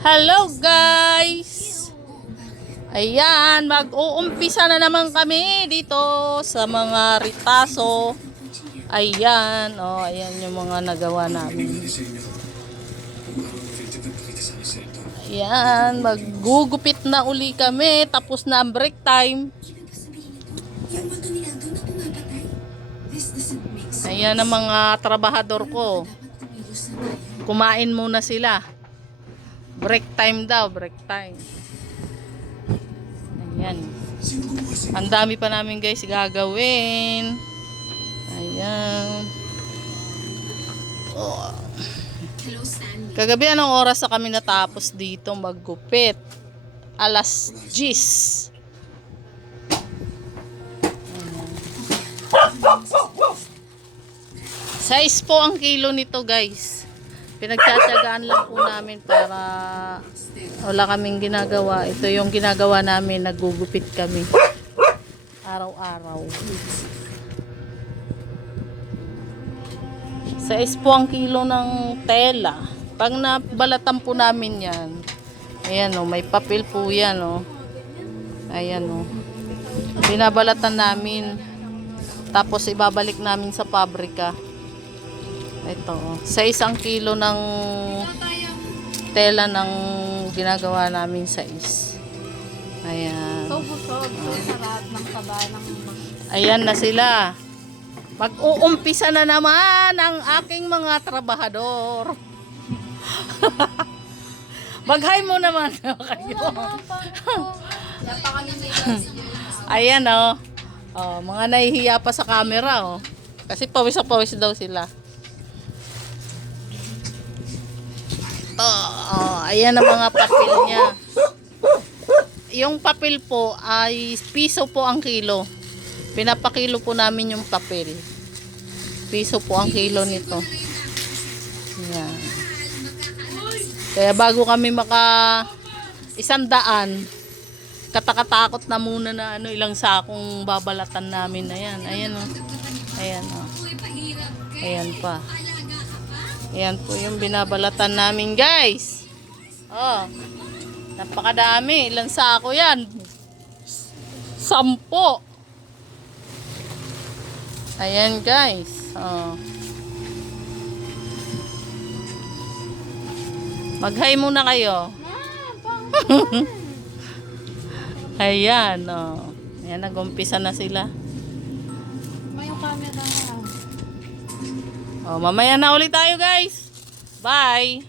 Hello guys! Ayan, mag-uumpisa na naman kami dito sa mga ritaso. Ayan, oh, ayan yung mga nagawa namin. Ayan, maggugupit na uli kami. Tapos na ang break time. Ayan ang mga trabahador ko. Kumain muna sila. Break time daw, break time. Ayan. Ang dami pa namin guys gagawin. Ayan. Oh. Kagabi anong oras na kami natapos dito maggupit? Alas 10. Size po ang kilo nito guys. Pinagtsatsagaan lang po namin para wala kaming ginagawa. Ito yung ginagawa namin, naggugupit kami araw-araw. Size po ang kilo ng tela. Pag nabalatan po namin yan, ayan o, may papel po yan o. Ayan o. Binabalatan namin. Tapos ibabalik namin sa pabrika. Ito o. Sa isang kilo ng tela ng ginagawa namin size. Ayan. Ayan na sila. Mag-uumpisa na naman ang aking mga trabahador. Mag-hi mo naman kayo. Ayan o. Oh, mga nahihiya pa sa camera oh. Kasi pawis na pawis daw sila. Oh, ayan ang mga papel niya. Yung papel po ay piso po ang kilo. Pinapakilo po namin yung papel. Piso po ang kilo nito. Yan. Kaya bago kami maka 100, katakatakot na muna na ilang sakong babalatan namin. Ayan, ayan o. Ayan o. Ayan pa. Ayan po yung binabalatan namin guys. Oh. Napakadami. Ilang sako yan? 10. Ayan guys. Oh. Mag-hi muna kayo. Ayan, oh. Ayan, nag-umpisa na sila. May camera na. Oh, mamaya na ulit tayo, guys. Bye.